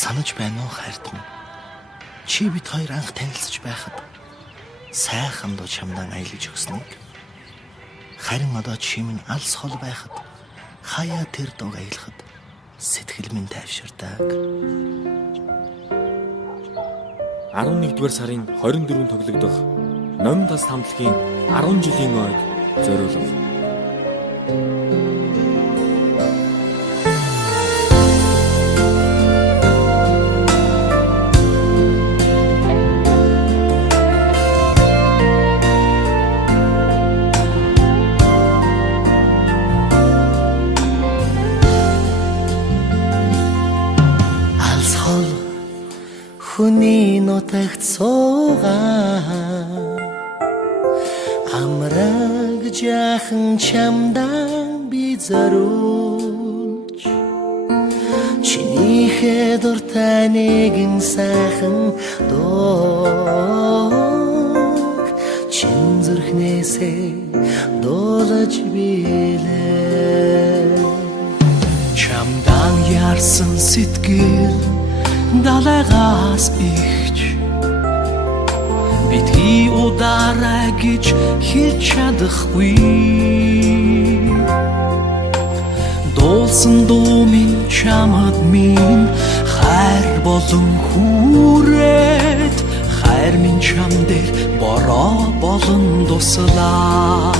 Санаж байна уу хайрт минь? Чи бид хоёр анх танилцж байхад сайхан дуу чамдан аялж өгснийг. Харин одоо чи минь алс хол байхад хаяа тэр дууг аялахад сэтгэл минь тайвширдаг. 11-р сарын 24-нд тоглогдох Номин тас хамтлагийн 10 жилийн ойг зориулав. Хүний нутагт суугаа амраг жаахан чамдан би зориулж чинийхээ дуртай нэгэн сайхан дууг чин зүрхнээсээ дуулаж билээ. Чамдан ярсан сэтгэл далайгаас ихч бидний удараа гэж хэлж чадахгүй. Дуулсан дуу минь чамд минь хайр болон хүрээд хайр минь чам дээр бороо болон дуслаг.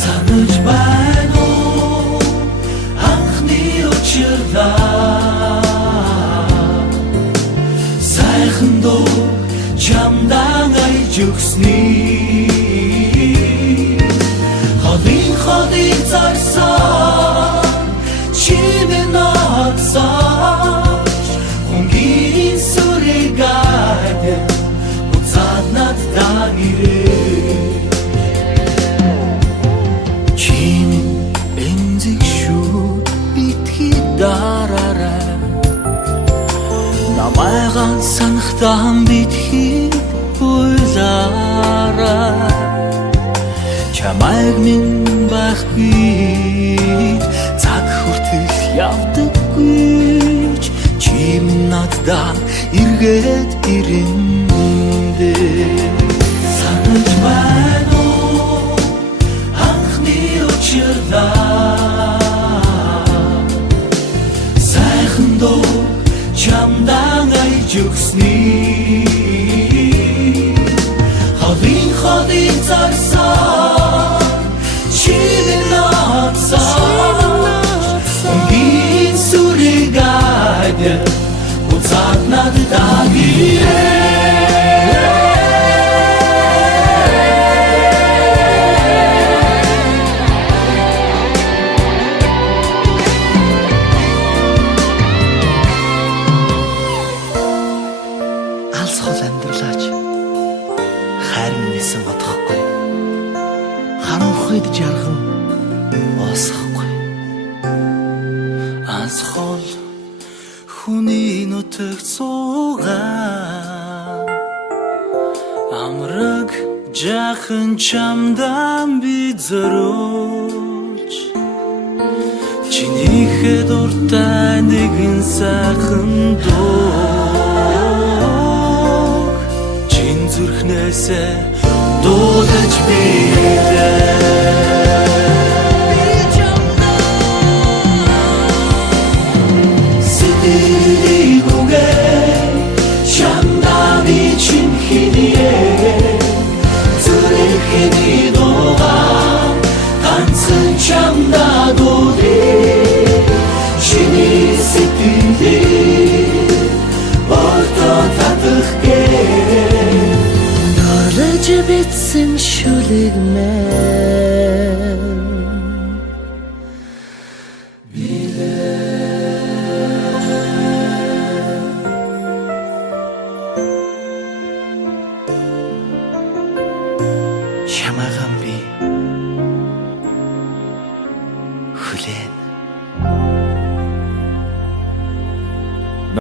Санаж байна уу анхны учирлаа сайхан дуу чамдан аялж өгснийг. Холын зарсан чимээ надсаж хөнгөн сүрэг айд буцаад надад ирээ. Чимээ бензиг шүү битгий дараарай намайгаан санахтан битгий уйлаарай. Чамайг минь байхгүй цаг хүртэл явдаггүй чи надад эргээд ирэндээ. Санаж байна уу анхны учирлаа сайхан дуу чамдан аялж өгснийг. Холын зарсан чимээ надсаж хөнгөн сүрэг айд буцаад надад ирээ. Алс хол амьдралаач хайр миньсэн бодохгүй. Харанхуйд жарган осохгүй. Алс хол хүний нутагт суугаа амраг жаахан чамдан би зориулж чинийхээ дуртай нэгэн сайхан дуу чин зүрхнээсээ дуулаж билээ. Сэтгэлийг үгээ чамдан чин хинээ зүрхэний дуугаа танцсан чамдаа дуулээ. Чиний сэтгэлийг ортоо татах гээ. 这辈子， шүлэг мэ